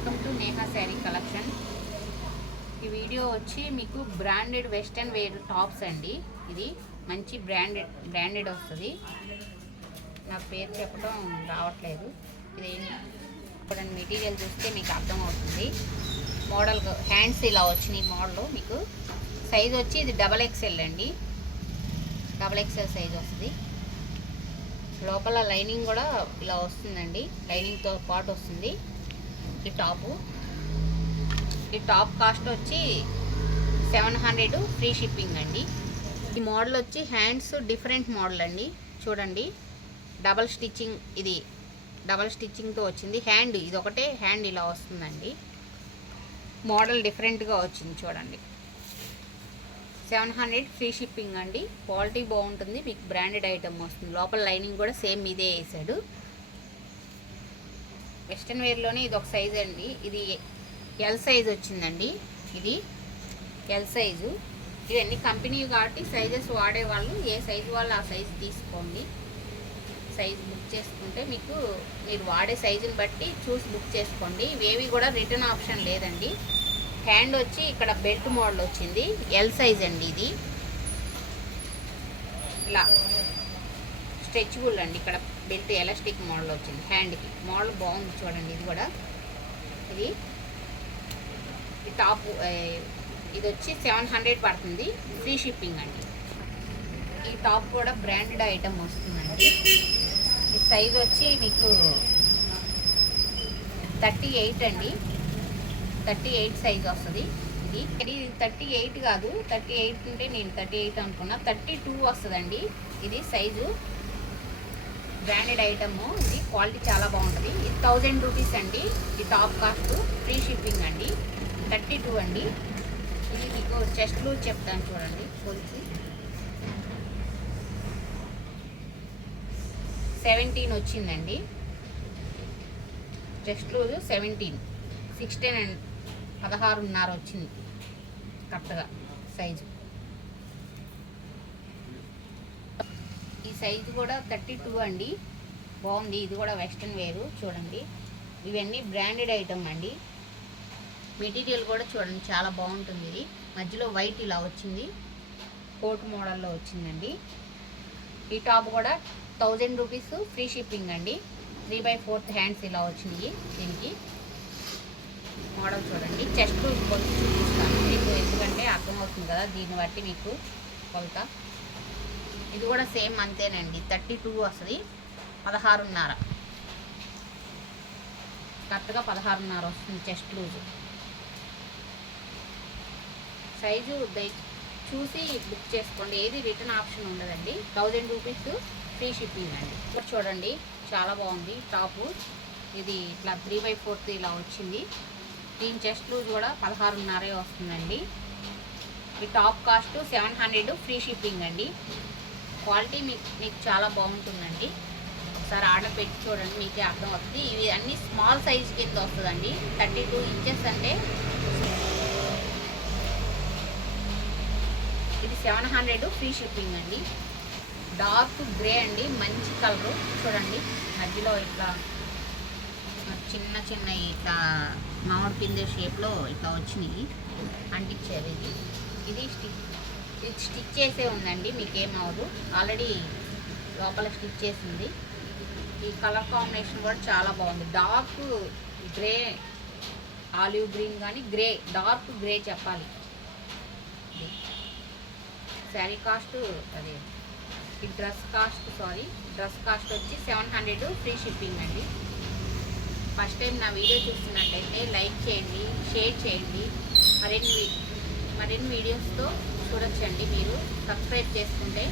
Welcome to Neha sari collection. ఈ video వచ్చి మీకు బ్రాండెడ్ వెస్టర్న్ వేర్ టాప్స్ అండి. ఇది మంచి బ్రాండెడ్ వస్తుంది. నా పేరు చెప్పడం రావట్లేదు. ఇది ఇప్పుడు మెటీరియల్ చూస్తే మీకు అర్థమవుతుంది. మోడల్ హ్యాండ్స్ ఇలా వచ్చినాయి. మోడల్ మీకు సైజ్ వచ్చి ఇది XXL అండి. XXL సైజ్ వస్తుంది. లోపల లైనింగ్ కూడా ఇలా వస్తుందండి. లైనింగ్తో పాటు వస్తుంది. ఈ టాప్ కాస్ట్ వచ్చి 700 ఫ్రీ షిప్పింగ్ అండి. ఈ మోడల్ వచ్చి హ్యాండ్స్ డిఫరెంట్ మోడల్ అండి. చూడండి, ఇది డబల్ స్టిచ్చింగ్తో వచ్చింది. హ్యాండ్ ఇది ఒకటే హ్యాండ్ ఇలా వస్తుందండి. మోడల్ డిఫరెంట్గా వచ్చింది. చూడండి, 700 ఫ్రీ షిప్పింగ్ అండి. క్వాలిటీ బాగుంటుంది. మీకు బ్రాండెడ్ ఐటమ్ వస్తుంది. లోపల లైనింగ్ కూడా సేమ్ ఇదే వేసాడు. వెస్ట్రన్ వేర్లోనే ఇది ఒక సైజ్ అండి. ఇది L సైజ్ వచ్చిందండి. ఇది L సైజు. ఇవన్నీ కంపెనీ కాబట్టి సైజెస్ వాడేవాళ్ళు ఏ సైజు వాళ్ళు ఆ సైజు తీసుకోండి. సైజు బుక్ చేసుకుంటే మీరు వాడే సైజుని బట్టి చూసి బుక్ చేసుకోండి. ఇవేవి కూడా రిటర్న్ ఆప్షన్ లేదండి. హ్యాండ్ వచ్చి ఇక్కడ బెల్ట్ మోడల్ వచ్చింది. L సైజ్ అండి. ఇది ఇలా స్ట్రెచబుల్ అండి. ఇక్కడ బెల్ట్ ఎలాస్టిక్ మోడల్ వచ్చింది. హ్యాండ్కి మోడల్ బాగుంది. చూడండి, ఇది కూడా ఈ టాప్ ఇది వచ్చి 700 పడుతుంది. ఫ్రీ షిప్పింగ్ అండి. ఈ టాప్ కూడా బ్రాండెడ్ ఐటమ్ వస్తుందండి. ఈ సైజ్ వచ్చి మీకు 38 అండి. 38 సైజ్ వస్తుంది. ఇది 38 కాదు, 38 అంటే నేను 38 అనుకున్నా. 32 వస్తుందండి. ఇది సైజు బ్రాండెడ్ ఐటమ్. ఇది క్వాలిటీ చాలా బాగుంటుంది. ఇది 1000 రూపీస్ అండి. ఈ టాప్ కాస్ట్ ఫ్రీ షిప్పింగ్ అండి. 32 అండి. ఇది మీకు చెస్ట్ లూజ్ చెప్తాను చూడండి. కొలిచి 17 వచ్చిందండి. చెస్ట్ లూజ్ 17, 16 అండ్ 16.5 వచ్చింది కరెక్ట్గా సైజు. ఈ సైజు కూడా 32 అండి. బాగుంది. ఇది కూడా వెస్ట్రన్ వేరు. చూడండి, ఇవన్నీ బ్రాండెడ్ ఐటమ్ అండి. మెటీరియల్ కూడా చూడండి, చాలా బాగుంటుంది. ఇది మధ్యలో వైట్ ఇలా వచ్చింది. కోట్ మోడల్లో వచ్చిందండి. ఈ టాప్ కూడా 1000 రూపీస్ ఫ్రీ షిప్పింగ్ అండి. 3/4 హ్యాండ్స్ ఇలా వచ్చినాయి. దీనికి మోడల్ చూడండి. చెస్ట్ కొలిచి చూపిస్తాను మీకు, ఎందుకంటే అర్థమవుతుంది కదా, దీన్ని బట్టి మీకు కొలత. ఇది కూడా సేమ్ అంతేనండి. 32 వస్తుంది. 16.5 కరెక్ట్గా 16.5 వస్తుంది చెస్ట్ లూజు. సైజు చూసి బుక్ చేసుకోండి. ఏది రిటర్న్ ఆప్షన్ ఉండదండి. 1000 రూపీస్ ఫ్రీ షిప్పింగ్ అండి. చూడండి, చాలా బాగుంది టాపు. ఇది ఇట్లా 3/4 ఇలా వచ్చింది. దీని చెస్ట్ లూజ్ కూడా 16.5 వస్తుందండి. ఈ టాప్ కాస్ట్ 700 ఫ్రీ షిప్పింగ్ అండి. క్వాలిటీ మీకు చాలా బాగుంటుందండి. ఒకసారి ఆర్డర్ పెట్టి చూడండి, మీకే అర్థం అవుతుంది. ఇవి అన్నీ స్మాల్ సైజ్ కింద వస్తుందండి. 32 ఇంచెస్ అంటే ఇది 700 ఫ్రీ షిప్పింగ్ అండి. డార్క్ గ్రే అండి, మంచి కలరు. చూడండి, మధ్యలో ఇట్లా చిన్న ఇట్లా మామిడి పిందే షేప్లో ఇట్లా వచ్చినాయి, అంటించారు. ఇది స్టిచ్ చేసే ఉందండి. మీకేమవదు, ఆల్రెడీ లోపల స్టిచ్ చేసింది. ఈ కలర్ కాంబినేషన్ కూడా చాలా బాగుంది. డార్క్ గ్రే, ఆలివ్ గ్రీన్ కానీ డార్క్ గ్రే చెప్పాలి. శారీ కాస్ట్ అదే. ఈ డ్రెస్ కాస్ట్ వచ్చి 700 ఫ్రీ షిప్పింగ్ అండి. ఫస్ట్ టైం నా వీడియో చూస్తున్నట్టయితే లైక్ చేయండి, షేర్ చేయండి. మరిన్ని వీడియోస్తో చూడొచ్చండి. మీరు సబ్స్క్రైబ్ చేసుకుంటే